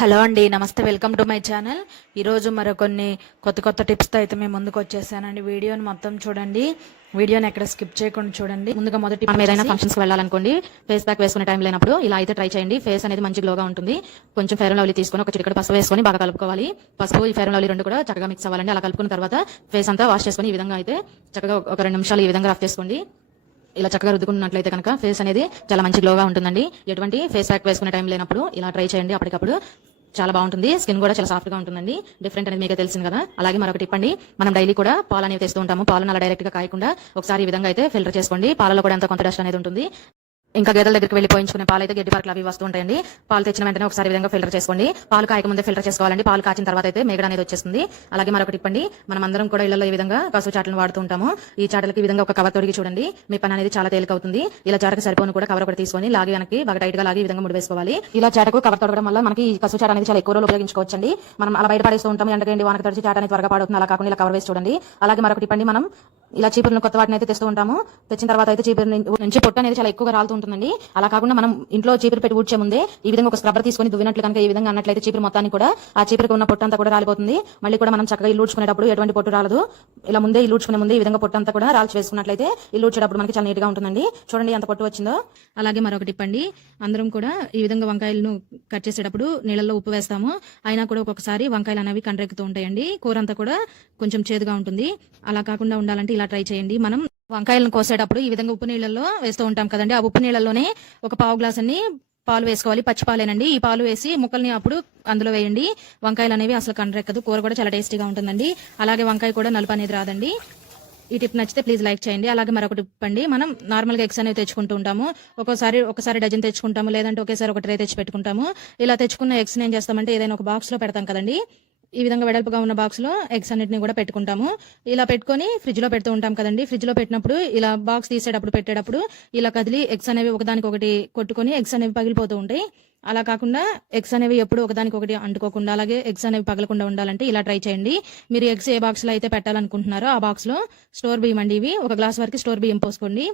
Hello అండి నమస్తే welcome to my channel. ఈరోజు మరికొన్ని కొత్త కొత్త టిప్స్తో అయితే మేము ముందుకు వచ్చేసానండి. వీడియోని మొత్తం చూడండి. వీడియోని ఎక్కడ స్కిప్ చేయకుండా చూడండి. ముందుగా మొదటి మనం ఏదైనా ఫంక్షన్స్ వెళ్ళాలనుకోండి ఫేస్ ప్యాక్ వేసుకునే టైం లేనప్పుడు ఇలా అయితే ట్రై చేయండి. ఫేస్ అనేది మంచి గ్లోగా ఉంటుంది. కొంచెం ఫెయిర్ లవ్లీ తీసుకొని ఒక చిటికడ పసుపు వేసుకొని బాగా కలుపుకోవాలి. పసుపు ఈ ఫెయిర్ లవ్లీ రెండు కూడా చక్కగా మిక్స్ అవ్వాలండి. అలా కలుపుకున్న తర్వాత ఫేస్ అంతా వాష్ చేసుకొని ఈ విధంగా అయితే చక్కగా ఒక రెండు నిమిషాలు ఈ విధంగా రఫ్ చేసుకోండి. ఇలా చక్కగా రుద్దుకున్నట్లయితే కనుక ఫేస్ అనేది చాలా మంచి గ్లోగా ఉంటుందండి. ఎటువంటి ఫేస్ ప్యాక్ వేసుకునే టైం లేనప్పుడు ఇలా ట్రై చేయండి. అప్పటికప్పుడు చాలా బాగుంటుంది. స్కిన్ కూడా చాలా సాఫ్ట్గా ఉంటుందండి. డిఫరెంట్ అనేది మీకు తెలిసింది కదా. అలాగే మరొకటి ఇప్పండి. మనం డైలీ కూడా పాలు అనేవి తెస్తూ ఉంటాము. పాలను అలా డైరెక్ట్గా కాయకుండా ఒకసారి ఈ విధంగా అయితే ఫిల్టర్ చేసుకోండి. పాలలో కూడా ఎంత కొంత డస్ట్ అనేది ఉంటుంది. ఇంకా గేదెల దగ్గరికి వెళ్ళి పోయించుకునే పాలు అయితే గడ్డి పార్కులు అవి వస్తూ ఉంటాయండి. పాలు తెచ్చిన వెంటనే ఒకసారి విధంగా ఫిల్టర్ చేసుకోండి. పాలు కాయక ముందే ఫిల్టర్ చేసుకోవాలండి. పాలు కాచిన తర్వాత అయితే మేగడ అనేది వచ్చేస్తుంది. అలాగే మరొకటి ఇప్పండి. మనం అందరం కూడా ఇళ్ళలో ఈ విధంగా కసు చాటలను వాడుతూ ఉంటాము. ఈ చాటలకి ఈ విధంగా ఒక కవర్ తొడిగి చూడండి. మీ పని అనేది చాలా తేలిక అవుతుంది ఇలా చాటకు సరిపోను కూడా కవర్ ఒకటి తీసుకొని లాగి వెనక్కి బాగా టైట్గా లాగి ఈ విధంగా ముడి వేసుకోవాలి. ఇలా చాటకు కవర్ తొడగడం వల్ల మనకి ఈ కసు చాట అనేది చాలా ఎక్కువ రోజులు ఉపయోగించుకోవచ్చండి. మనం అలా బయట పడేస్తూ ఉంటాం ఎండకండి వానక తడిచి చాట అనేది త్వరగా పాడుతుంది అలా కాకుండా ఇలా కవర్ వేసి చూడండి. అలాగే మరొకటి ఇప్పండి. మనం ఇలా చీపురులను కొత్త వాటిని అయితే తెస్తూ ఉంటాము. తెచ్చిన తర్వాత అయితే చీపురు నుంచి పొట్టు అనేది చాలా ఎక్కువగా రాలుతూ ఉంటుందండి. అలా కాకుండా మనం ఇంట్లో చీపురు పెట్టి ఊడ్చే ముందే ఈ విధంగా ఒక స్క్రబ్బర్ తీసుకొని దువ్వినట్లు కనుక ఈ విధంగా అన్నట్లయితే చీపురు మొత్తాన్ని కూడా ఆ చీపురుకు ఉన్న పొట్టు అంతా కూడా రాలిపోతుంది. మళ్ళీ కూడా మనం చక్కగా ఇల్లు ఊడ్చుకునేటప్పుడు ఎటువంటి పొట్టు రాలదు. ఇలా ముందే ఇల్లు ఊడ్చుకునే ముందే ఈ విధంగా పొట్టు అంతా కూడా రాల్చి వేసుకున్నట్లయితే ఇల్లు ఊడ్చేటప్పుడు మనకి చాలా నీట్గా ఉంటుందండి. చూడండి ఎంత పొట్టు వచ్చిందో. అలాగే మరొకటి ఇప్పండి. అందరం కూడా ఈ విధంగా వంకాయలను కట్ చేసేటప్పుడు నీళ్ళల్లో ఉప్పు వేస్తాము. అయినా కూడా ఒక్కొక్కసారి వంకాయలు అనేవి కండ్రెక్కుతూ ఉంటాయండి. కూర అంతా కూడా కొంచెం చేదుగా ఉంటుంది. అలా కాకుండా ఉండాలంటే ఇలా ట్రై చేయండి. మనం వంకాయలను కోసేటప్పుడు ఈ విధంగా ఉప్పు నీళ్ళల్లో వేస్తూ ఉంటాం కదండి. ఆ ఉప్పు నీళ్ళలోనే ఒక పావు గ్లాస్ అన్ని పాలు వేసుకోవాలి. పచ్చి పాలేనండి. ఈ పాలు వేసి ముక్కల్ని అప్పుడు అందులో వేయండి. వంకాయలు అనేవి అసలు కండ్రెక్కదు. కూర కూడా చాలా టేస్టీగా ఉంటుందండి. అలాగే వంకాయ కూడా నలుపు అనేది రాదండి. ఈ టిప్ నచ్చితే ప్లీజ్ లైక్ చేయండి. అలాగే మరొక టిప్ అండి. మనం నార్మల్గా ఎగ్స్ అనేవి తెచ్చుకుంటూ ఉంటాము. ఒక్కోసారి ఒకసారి డజన్ తెచ్చుకుంటాము. లేదంటే ఒకేసారి ఒక ట్రే తెచ్చి పెట్టుకుంటాము. ఇలా తెచ్చుకున్న ఎగ్స్ని ఏం చేస్తామంటే ఏదైనా ఒక బాక్స్లో పెడతాం కదండి. ఈ విధంగా వెడల్పుగా ఉన్న బాక్స్లో ఎగ్స్ అన్నిటిని కూడా పెట్టుకుంటాము. ఇలా పెట్టుకొని ఫ్రిడ్జ్లో పెడుతూ ఉంటాం కదండి. ఫ్రిడ్జ్లో పెట్టినప్పుడు ఇలా బాక్స్ తీసేటప్పుడు పెట్టేటప్పుడు ఇలా కదిలి ఎగ్స్ అనేవి ఒకదానికి ఒకటి కొట్టుకొని ఎగ్స్ అనేవి పగిలిపోతూ ఉంటాయి. అలా కాకుండా ఎగ్స్ అనేవి ఎప్పుడు ఒకదానికి ఒకటి అంటుకోకుండా అలాగే ఎగ్స్ అనేవి పగలకుండా ఉండాలంటే ఇలా ట్రై చేయండి. మీరు ఎగ్స్ ఏ బాక్స్లో అయితే పెట్టాలనుకుంటున్నారో ఆ బాక్స్లో స్టోర్ బియ్యం అండి ఇవి. ఒక గ్లాస్ వరకు స్టోర్ బియ్యం పోసుకోండి.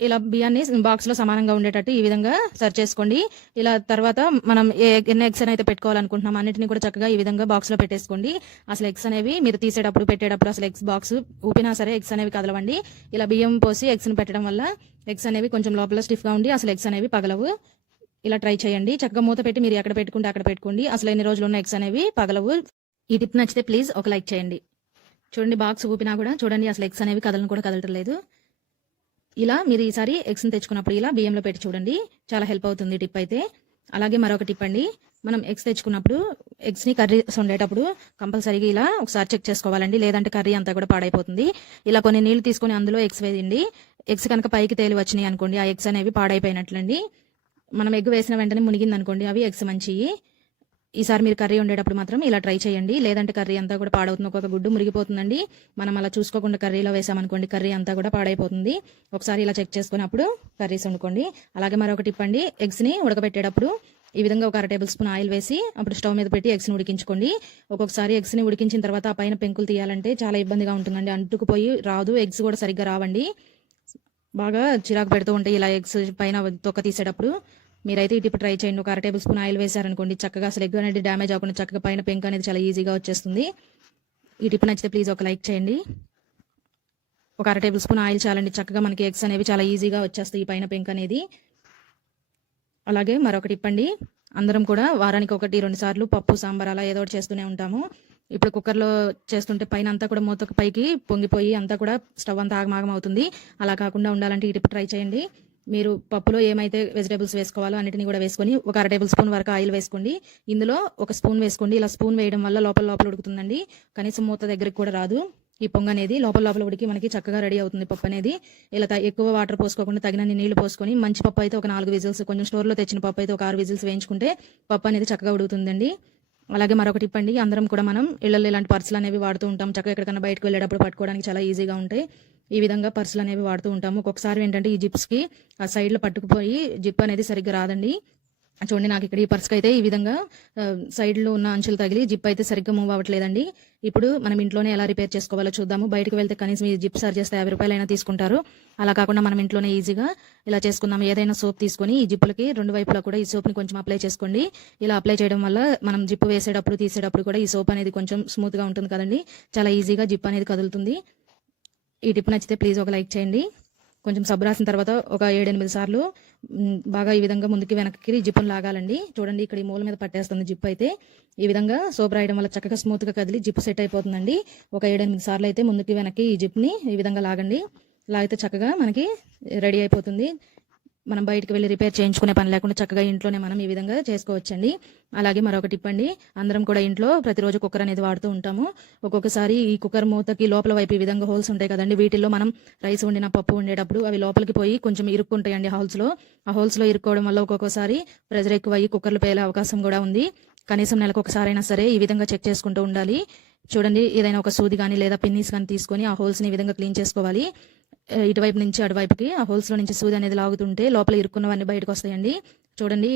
ఇలా బియ్యాన్ని బాక్స్లో సమానంగా ఉండేటట్టు ఈ విధంగా సర్చ్ చేసుకోండి. ఇలా తర్వాత మనం ఏ ఎన్ని ఎగ్స్ అయితే పెట్టుకోవాలనుకుంటున్నాం అన్నిటిని కూడా చక్కగా ఈ విధంగా బాక్స్లో పెట్టేసుకోండి. అసలు ఎగ్స్ అనేవి మీరు తీసేటప్పుడు పెట్టేటప్పుడు అసలు ఎగ్స్ బాక్స్ ఊపినా సరే ఎగ్స్ అనేవి కదలవండి. ఇలా బియ్యం పోసి ఎగ్స్ పెట్టడం వల్ల ఎగ్స్ అనేవి కొంచెం లోపల స్టిఫ్గా ఉండి అసలు ఎగ్స్ అనేవి పగలవు. ఇలా ట్రై చేయండి. చక్కగా మూత పెట్టి మీరు ఎక్కడ పెట్టుకుంటే అక్కడ పెట్టుకోండి. అసలు ఎన్ని రోజులు ఉన్న ఎగ్స్ అనేవి పగలవు. ఈ టిప్ నచ్చితే ప్లీజ్ ఒక లైక్ చేయండి. చూడండి బాక్స్ ఊపినా కూడా చూడండి అసలు ఎగ్స్ అనేవి కదలను కూడా కదలటం లేదు. ఇలా మీరు ఈసారి ఎగ్స్ని తెచ్చుకున్నప్పుడు ఇలా బియ్యంలో పెట్టి చూడండి. చాలా హెల్ప్ అవుతుంది టిప్ అయితే. అలాగే మరొక టిప్ అండి. మనం ఎగ్స్ తెచ్చుకున్నప్పుడు ఎగ్స్ని కర్రీస్ వండేటప్పుడు కంపల్సరీగా ఇలా ఒకసారి చెక్ చేసుకోవాలండి. లేదంటే కర్రీ అంతా కూడా పాడైపోతుంది. ఇలా కొన్ని నీళ్ళు తీసుకొని అందులో ఎగ్స్ వేయండి. ఎగ్స్ కనుక పైకి తేలి వచ్చినాయి అనుకోండి ఆ ఎగ్స్ అనేవి పాడైపోయినట్లండి. మనం ఎగ్ వేసిన వెంటనే మునిగింది అనుకోండి అవి ఎగ్స్ మంచివి ఈసారి మీరు కర్రీ వండేటప్పుడు మాత్రం ఇలా ట్రై చేయండి. లేదంటే కర్రీ అంతా కూడా పాడవుతుంది. ఒక్కొక్క గుడ్డు మురిగిపోతుందండి. మనం అలా చూసుకోకుండా కర్రీలో వేసామనుకోండి కర్రీ అంతా కూడా పాడైపోతుంది. ఒకసారి ఇలా చెక్ చేసుకున్నప్పుడు కర్రీస్ వండుకోండి. అలాగే మరొక టిప్ అండి ఎగ్స్ని ఉడకబెట్టేటప్పుడు ఈ విధంగా ఒక అర టేబుల్ స్పూన్ ఆయిల్ వేసి అప్పుడు స్టవ్ మీద పెట్టి ఎగ్స్ని ఉడికించుకోండి. ఒక్కొక్కసారి ఎగ్స్ని ఉడికించిన తర్వాత ఆ పైన పెంకులు తీయాలంటే చాలా ఇబ్బందిగా ఉంటుందండి. అంటుకుపోయి రాదు. ఎగ్స్ కూడా సరిగ్గా రావండి. బాగా చిరాకు పెడుతూ ఉంటాయి ఇలా ఎగ్స్ పైన తొక్క తీసేటప్పుడు మీరైతే ఇటు ట్రై చేయండి. ఒక అర టేబుల్ స్పూన్ ఆయిల్ వేశారనుకోండి చక్కగా అసలు ఎగ్ అనేది డ్యామేజ్ అవ్వకుండా చక్కగా పైన పెంక్ అనేది చాలా ఈజీగా వచ్చేస్తుంది. ఈ టిప్ నచ్చితే ప్లీజ్ ఒక లైక్ చేయండి. ఒక అర టేబుల్ స్పూన్ ఆయిల్ చాలండి. చక్కగా మనకి ఎగ్స్ అనేవి చాలా ఈజీగా వచ్చేస్తాయి ఈ పైన పెంక్ అనేది. అలాగే మరొకటి ఇప్పండి అందరం కూడా వారానికి ఒకటి రెండు సార్లు పప్పు సాంబార్ అలా ఏదో ఒకటి చేస్తూనే ఉంటాము. ఇప్పుడు కుక్కర్లో చేస్తుంటే పైన అంతా కూడా మూతకు పైకి పొంగిపోయి అంతా కూడా స్టవ్ అంతా ఆగమాగం అవుతుంది. అలా కాకుండా ఉండాలంటే ఈ టిప్ ట్రై చేయండి. మీరు పప్పులో ఏమైతే వెజిటేబుల్స్ వేసుకోవాలో అన్నిటిని కూడా వేసుకొని ఒక అర టేబుల్ స్పూన్ వరకు ఆయిల్ వేసుకోండి. ఇందులో ఒక స్పూన్ వేసుకోండి. ఇలా స్పూన్ వేయడం వల్ల లోపల లోపల ఉడుకుతుందండి. కనీసం మూత దగ్గరికి కూడా రాదు. ఈ పొంగ అనేది లోపల లోపల ఉడికి మనకి చక్కగా రెడీ అవుతుంది పప్పు అనేది. ఇలా ఎక్కువ వాటర్ పోసుకోకుండా తగినన్ని నీళ్ళు పోసుకొని మంచి పప్పు అయితే ఒక నాలుగు విజిల్స్ కొంచెం స్టోర్లో తెచ్చిన పప్పు అయితే ఒక ఆరు విజిల్స్ వేయించుకుంటే పప్పు అనేది చక్కగా ఉడుకుతుందండి. అలాగే మరొకటి ఇప్పండి అందరం కూడా మనం ఇళ్ళలో ఇలాంటి పర్సులు అనేవి వాడుతూ ఉంటాం. చక్కగా ఎక్కడికైనా బయటకు వెళ్ళేటప్పుడు పట్టుకోవడానికి చాలా ఈజీగా ఉంటాయి. ఈ విధంగా పర్సులు అనేవి వాడుతూ ఉంటాము. ఒక్కొక్కసారి ఏంటంటే ఈ జిప్స్కి ఆ సైడ్లో పట్టుకుపోయి జిప్ అనేది సరిగ్గా రాదండి. చూడండి నాకు ఇక్కడ ఈ పర్స్కి అయితే ఈ విధంగా సైడ్లో లో ఉన్న అంచులు తగిలి జిప్ అయితే సరిగ్గా మూవ్ అవ్వట్లేదండి. ఇప్పుడు మనం ఇంట్లోనే ఎలా రిపేర్ చేసుకోవాలో చూద్దాము. బయటకు వెళ్తే కనీసం ఈ జిప్ సార్ చేస్తే యాభై రూపాయలైనా తీసుకుంటారు. అలా కాకుండా మనం ఇంట్లోనే ఈజీగా ఇలా చేసుకుందాం ఏదైనా సోప్ తీసుకొని ఈ జిప్పులకి రెండు వైపులా కూడా ఈ సోప్ని కొంచెం అప్లై చేసుకోండి. ఇలా అప్లై చేయడం వల్ల మనం జిప్ వేసేటప్పుడు తీసేటప్పుడు కూడా ఈ సోప్ అనేది కొంచెం స్మూత్గా ఉంటుంది కదండి. చాలా ఈజీగా జిప్ అనేది కదులుతుంది. ఈ టిప్ నచ్చితే ప్లీజ్ ఒక లైక్ చేయండి. కొంచెం సబ్బు రాసిన తర్వాత ఒక ఏడెనిమిది సార్లు బాగా ఈ విధంగా ముందుకి వెనక్కి జిప్పును లాగాలండి. చూడండి ఇక్కడ ఈ మూల మీద పట్టేస్తుంది జిప్ అయితే. ఈ విధంగా సోప్ రాయడం వల్ల చక్కగా స్మూత్గా కదిలి జిప్ సెట్ అయిపోతుందండి. ఒక ఏడెనిమిది సార్లు అయితే ముందుకి వెనక్కి ఈ జిప్ని ఈ విధంగా లాగండి. లాగితే చక్కగా మనకి రెడీ అయిపోతుంది. మనం బయటకు వెళ్ళి రిపేర్ చేయించుకునే పని లేకుండా చక్కగా ఇంట్లోనే మనం ఈ విధంగా చేసుకోవచ్చండి. అలాగే మరొక టిప్ అండి అందరం కూడా ఇంట్లో ప్రతిరోజు కుక్కర్ అనేది వాడుతూ ఉంటాము. ఒక్కొక్కసారి ఈ కుక్కర్ మూతకి లోపల వైపు ఈ విధంగా హోల్స్ ఉంటాయి కదండి. వీటిల్లో మనం రైస్ వండిన పప్పు వండేటప్పుడు అవి లోపలికి పోయి కొంచెం ఇరుక్కుంటాయండి హోల్స్లో. ఆ హోల్స్లో ఇరుక్కోవడం వల్ల ఒక్కొక్కసారి ప్రెజర్ ఎక్కువ అయ్యి కుక్కర్లు పేలే అవకాశం కూడా ఉంది. కనీసం నెలకు ఒకసారి అయినా సరే ఈ విధంగా చెక్ చేసుకుంటూ ఉండాలి. చూడండి ఏదైనా ఒక సూది కానీ లేదా పిన్నీస్ కానీ తీసుకొని ఆ హోల్స్ని ఈ విధంగా క్లీన్ చేసుకోవాలి. ఇటువైపు నుంచి అటువైపుకి ఆ హోల్స్లో నుంచి సూది అనేది లాగుతుంటే లోపల ఇరుక్కున్నవన్నీ బయటకు వస్తాయండి. చూడండి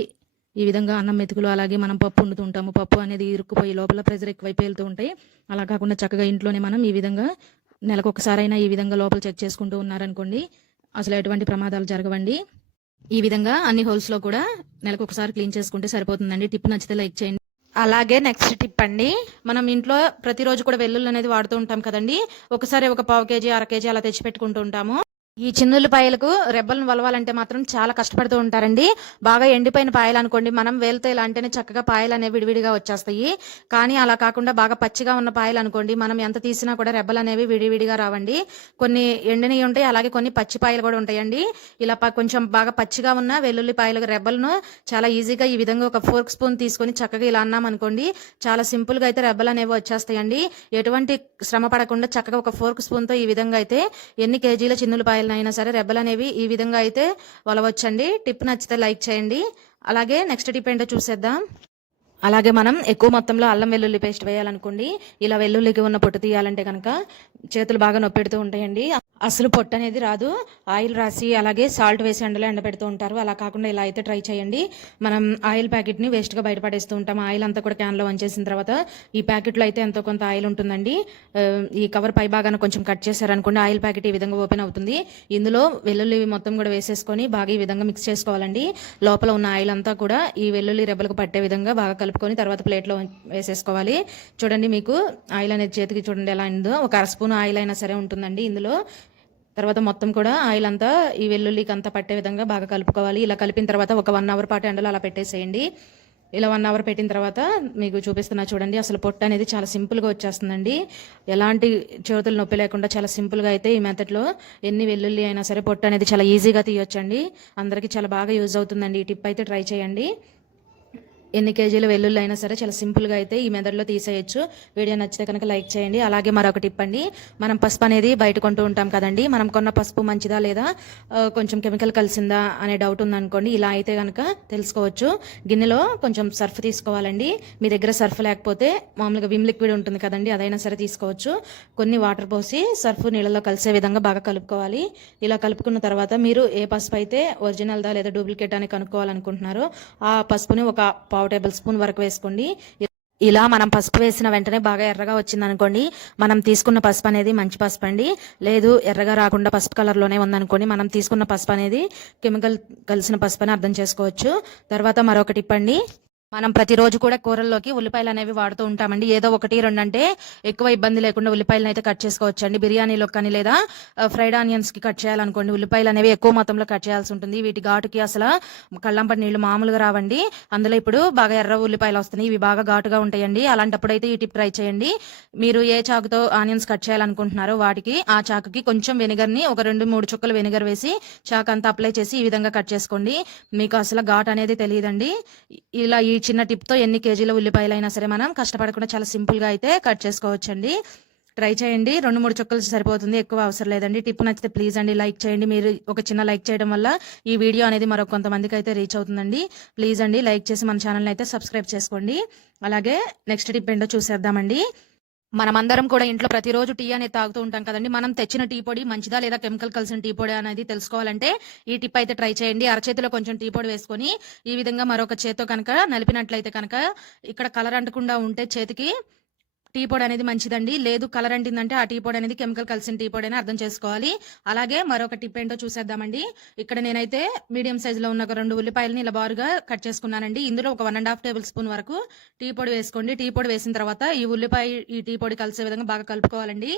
ఈ విధంగా అన్నం మెతుకులు అలాగే మనం పప్పు వండుతుంటాము పప్పు అనేది ఇరుక్కుపోయి లోపల ప్రెజర్ ఎక్కువైపు వెళ్తూ ఉంటాయి. అలా కాకుండా చక్కగా ఇంట్లోనే మనం ఈ విధంగా నెలకు ఒకసారైనా ఈ విధంగా లోపల చెక్ చేసుకుంటూ ఉన్నారనుకోండి అసలు ఎటువంటి ప్రమాదాలు జరగవండి. ఈ విధంగా అన్ని హోల్స్లో కూడా నెలకు ఒకసారి క్లీన్ చేసుకుంటే సరిపోతుందండి. టిప్ నచ్చితే లైక్ చేయండి. అలాగే నెక్స్ట్ టిప్ అండి. మనం ఇంట్లో ప్రతిరోజు కూడా వెల్లుల్లి అనేది వాడుతూ ఉంటాం కదండి. ఒకసారి ఒక పావు కేజీ అర కేజీ అలా తెచ్చి పెట్టుకుంటూ ఉంటాము. ఈ చిన్నుల్లిపాయలకు రెబ్బలను వలవాలంటే మాత్రం చాలా కష్టపడుతూ ఉంటారండి. బాగా ఎండిపోయిన పాయలు అనుకోండి మనం వేలితో ఇలా అంటేనే చక్కగా పాయలు అనేవి విడివిడిగా వచ్చేస్తాయి. కానీ అలా కాకుండా బాగా పచ్చిగా ఉన్న పాయలు అనుకోండి మనం ఎంత తీసినా కూడా రెబ్బలు అనేవి విడివిడిగా రావండి. కొన్ని ఎండినవి ఉంటాయి అలాగే కొన్ని పచ్చి పాయలు కూడా ఉంటాయండి. ఇలా కొంచెం బాగా పచ్చిగా ఉన్న వెల్లుల్లిపాయలు రెబ్బలను చాలా ఈజీగా ఈ విధంగా ఒక ఫోర్క్ స్పూన్ తీసుకొని చక్కగా ఇలా అన్నాం అనుకోండి చాలా సింపుల్గా అయితే రెబ్బలు అనేవి వచ్చేస్తాయండి. ఎటువంటి శ్రమ పడకుండా చక్కగా ఒక ఫోర్క్ స్పూన్తో ఈ విధంగా అయితే ఎన్ని కేజీల చిన్నులపాయలు అయినా సరే రెబ్బలు అనేవి ఈ విధంగా అయితే వలవచ్చండి. టిప్ నచ్చితే లైక్ చేయండి. అలాగే నెక్స్ట్ టిప్ ఏంటో చూసేద్దాం. అలాగే మనం ఎక్కువ మొత్తంలో అల్లం వెల్లుల్లి పేస్ట్ వేయాలనుకోండి. ఇలా వెల్లుల్లికి ఉన్న పొట్టు తీయాలంటే కనుక చేతులు బాగా నొప్పెడుతూ ఉంటాయండి. అసలు పొట్టు అనేది రాదు. ఆయిల్ రాసి అలాగే సాల్ట్ వేసి ఎండలో ఎండబెడుతూ ఉంటారు. అలా కాకుండా ఇలా అయితే ట్రై చేయండి. మనం ఆయిల్ ప్యాకెట్ని వేస్ట్గా బయటపడేస్తూ ఉంటాం. ఆయిల్ అంతా కూడా క్యాన్లో వంచేసిన తర్వాత ఈ ప్యాకెట్లో అయితే ఎంతో కొంత ఆయిల్ ఉంటుందండి. ఈ కవర్ పై భాగాన కొంచెం కట్ చేశారనుకోండి ఆయిల్ ప్యాకెట్ ఈ విధంగా ఓపెన్ అవుతుంది. ఇందులో వెల్లుల్లి మొత్తం కూడా వేసేసుకొని బాగా ఈ విధంగా మిక్స్ చేసుకోవాలండి. లోపల ఉన్న ఆయిల్ అంతా కూడా ఈ వెల్లుల్లి రెబ్బలకు పట్టే విధంగా బాగా కలుపుకొని తర్వాత ప్లేట్లో వేసేసుకోవాలి. చూడండి మీకు ఆయిల్ అనేది చేతికి చూడండి ఎలా అయిందో. ఒక అర స్పూన్ ఆయిల్ అయినా సరే ఉంటుందండి ఇందులో. తర్వాత మొత్తం కూడా ఆయిల్ అంతా ఈ వెల్లుల్లికి అంతా పట్టే విధంగా బాగా కలుపుకోవాలి. ఇలా కలిపిన తర్వాత ఒక వన్ అవర్ పాటు ఎండలో అలా పెట్టేసేయండి. ఇలా వన్ అవర్ పెట్టిన తర్వాత మీకు చూపిస్తున్నా చూడండి అసలు పొట్టు అనేది చాలా సింపుల్గా వచ్చేస్తుందండి. ఎలాంటి చేతులు నొప్పి లేకుండా చాలా సింపుల్గా అయితే ఈ మెథడ్లో ఎన్ని వెల్లుల్లి అయినా సరే పొట్టు అనేది చాలా ఈజీగా తీయొచ్చండి. అందరికీ చాలా బాగా యూజ్ అవుతుందండి. ఈ టిప్ అయితే ట్రై చేయండి. ఎన్ని కేజీలు వెల్లుల్లి అయినా సరే చాలా సింపుల్గా అయితే ఈ మెదడులో తీసేయచ్చు. వీడియో నచ్చితే కనుక లైక్ చేయండి. అలాగే మరొక టిప్ అండి మనం పసుపు అనేది బయట కొంటూ ఉంటాం కదండి. మనం కొన్న పసుపు మంచిదా లేదా? కొంచెం కెమికల్ కలిసిందా అనే డౌట్ ఉందనుకోండి. ఇలా అయితే కనుక తెలుసుకోవచ్చు. గిన్నెలో కొంచెం సర్ఫ్ తీసుకోవాలండి. మీ దగ్గర సర్ఫ్ లేకపోతే మామూలుగా విమ్ లిక్విడ్ ఉంటుంది కదండి. అదైనా సరే తీసుకోవచ్చు. కొన్ని వాటర్ పోసి సర్ఫ్ నీళ్ళలో కలిసే విధంగా బాగా కలుపుకోవాలి. ఇలా కలుపుకున్న తర్వాత మీరు ఏ పసుపు అయితే ఒరిజినల్దా లేదా డూప్లికేట్ అని కనుక్కోవాలనుకుంటున్నారో ఆ పసుపుని ఒక పావు టేబుల్ స్పూన్ వరకు వేసుకోండి. ఇలా మనం పసుపు వేసిన వెంటనే బాగా ఎర్రగా వచ్చింది అనుకోండి మనం తీసుకున్న పసుపు అనేది మంచి పసుపు అండి. లేదు ఎర్రగా రాకుండా పసుపు కలర్లోనే ఉందనుకోండి మనం తీసుకున్న పసుపు అనేది కెమికల్ కలిసిన పసుపు అని అర్థం చేసుకోవచ్చు. తర్వాత మరొక టిప్ అండి. మనం ప్రతిరోజు కూడా కూరల్లోకి ఉల్లిపాయలు అనేవి వాడుతూ ఉంటామండి. ఏదో ఒకటి రెండు అంటే ఎక్కువ ఇబ్బంది లేకుండా ఉల్లిపాయలను అయితే కట్ చేసుకోవచ్చు అండి బిర్యానీలో కానీ లేదా ఫ్రైడ్ ఆనియన్స్కి కట్ చేయాలనుకోండి ఉల్లిపాయలు అనేవి ఎక్కువ మొత్తంలో కట్ చేయాల్సి ఉంటుంది. వీటి ఘాటుకి అసలు కళ్ళంపటి నీళ్ళు మామూలుగా రావండి. అందులో ఇప్పుడు బాగా ఎర్ర ఉల్లిపాయలు వస్తున్నాయి. ఇవి బాగా ఘాటుగా ఉంటాయండి. అలాంటప్పుడు అయితే ఈ టిప్ ట్రై చేయండి. మీరు ఏ చాకుతో ఆనియన్స్ కట్ చేయాలనుకుంటున్నారో వాటికి ఆ చాకుకి కొంచెం వెనిగర్ని ఒక రెండు మూడు చుక్కలు వెనిగర్ వేసి చాకు అంతా అప్లై చేసి ఈ విధంగా కట్ చేసుకోండి. మీకు అసలు ఘాట్ అనేది తెలియదండి. ఇలా ఈ చిన్న టిప్తో ఎన్ని కేజీల ఉల్లిపాయలు అయినా సరే మనం కష్టపడకుండా చాలా సింపుల్గా అయితే కట్ చేసుకోవచ్చండి. ట్రై చేయండి. రెండు మూడు చుక్కలు సరిపోతుంది. ఎక్కువ అవసరం లేదండి. టిప్ నచ్చితే ప్లీజ్ అండి లైక్ చేయండి. మీరు ఒక చిన్న లైక్ చేయడం వల్ల ఈ వీడియో అనేది మరొక కొంతమందికి అయితే రీచ్ అవుతుందండి. ప్లీజ్ అండి లైక్ చేసి మన ఛానల్ అయితే సబ్స్క్రైబ్ చేసుకోండి. అలాగే నెక్స్ట్ టిప్ ఏంటో చూసేద్దామండి. మనమందరం కూడా ఇంట్లో ప్రతిరోజు టీ అనేది తాగుతూ ఉంటాం కదండి. మనం తెచ్చిన టీ పొడి మంచిదా లేదా కెమికల్ కలిసిన టీ పొడి అనేది తెలుసుకోవాలంటే ఈ టిప్ అయితే ట్రై చేయండి. అరచేతిలో కొంచెం టీ పొడి వేసుకొని ఈ విధంగా మరొక చేత్తో కనుక నలిపినట్లయితే కనుక ఇక్కడ కలర్ అంటకుండా ఉంటే చేతికి టీ పొడి అనేది మంచిదండి. లేదు కలర్ అంటిందంటే ఆ టీ పొడి అనేది కెమికల్ కలిసిన టీ పొడి అని అర్థం చేసుకోవాలి. అలాగే మరొక టిప్ ఏంటో చూసేద్దామండి. ఇక్కడ నేనైతే మీడియం సైజ్లో ఉన్న ఒక రెండు ఉల్లిపాయలని ఇలా బారుగా కట్ చేసుకున్నానండి. ఇందులో ఒక one and half tablespoon వరకు టీ పొడి వేసుకోండి. టీ పొడి వేసిన తర్వాత ఈ ఉల్లిపాయ ఈ టీ పొడి కలిసే విధంగా బాగా కలుపుకోవాలండి.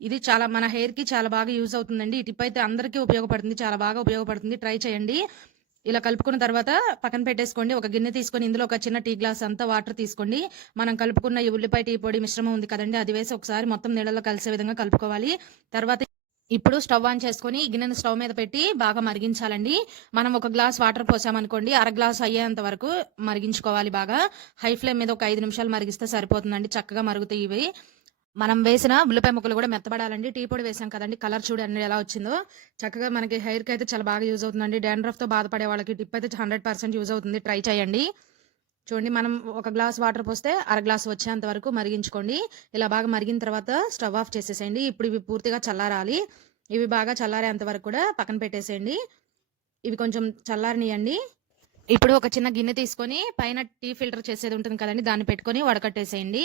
ఇది చాలా మన హెయిర్కి చాలా బాగా యూజ్ అవుతుందండి. ఈ టిప్ అయితే అందరికీ ఉపయోగపడుతుంది. చాలా బాగా ఉపయోగపడుతుంది. ట్రై చేయండి. ఇలా కలుపుకున్న తర్వాత పక్కన పెట్టేసుకోండి. ఒక గిన్నె తీసుకొని ఇందులో ఒక చిన్న టీ గ్లాస్ అంతా వాటర్ తీసుకోండి. మనం కలుపుకున్న ఈ ఉల్లిపాయ టీ పొడి మిశ్రమం ఉంది కదండి అది వేసి ఒకసారి మొత్తం నీళ్ళలో కలిసే విధంగా కలుపుకోవాలి. తర్వాత ఇప్పుడు స్టవ్ ఆన్ చేసుకొని గిన్నెను స్టవ్ మీద పెట్టి బాగా మరిగించాలండి. మనం ఒక గ్లాస్ వాటర్ పోసామనుకోండి అర గ్లాస్ అయ్యేంత వరకు మరిగించుకోవాలి బాగా. హై ఫ్లేమ్ మీద ఒక ఐదు నిమిషాలు మరిగిస్తే సరిపోతుందండి చక్కగా మరుగుతాయి ఇవి. మనం వేసిన ఉల్లిపాయ ముక్కలు కూడా మెత్తబడాలండి. టీ పొడి వేసాం కదండి. కలర్ చూడండి ఎలా వచ్చిందో. చక్కగా మనకి హెయిర్కి అయితే చాలా బాగా యూజ్ అవుతుందండి. డాండ్రఫ్తో బాధపడే వాళ్ళకి టిప్ అయితే హండ్రెడ్ పర్సెంట్ యూజ్ అవుతుంది. ట్రై చేయండి. చూడండి మనం ఒక గ్లాస్ వాటర్ పోస్తే అర గ్లాస్ వచ్చేంత వరకు మరిగించుకోండి. ఇలా బాగా మరిగిన తర్వాత స్టవ్ ఆఫ్ చేసేసేయండి. ఇప్పుడు ఇవి పూర్తిగా చల్లారాలి. ఇవి బాగా చల్లారేంత వరకు కూడా పక్కన పెట్టేసేయండి. ఇవి కొంచెం చల్లారనియండి. ఇప్పుడు ఒక చిన్న గిన్నె తీసుకొని పైన టీ ఫిల్టర్ చేసేది ఉంటుంది కదండి. దాన్ని పెట్టుకొని వడకట్టేసేయండి.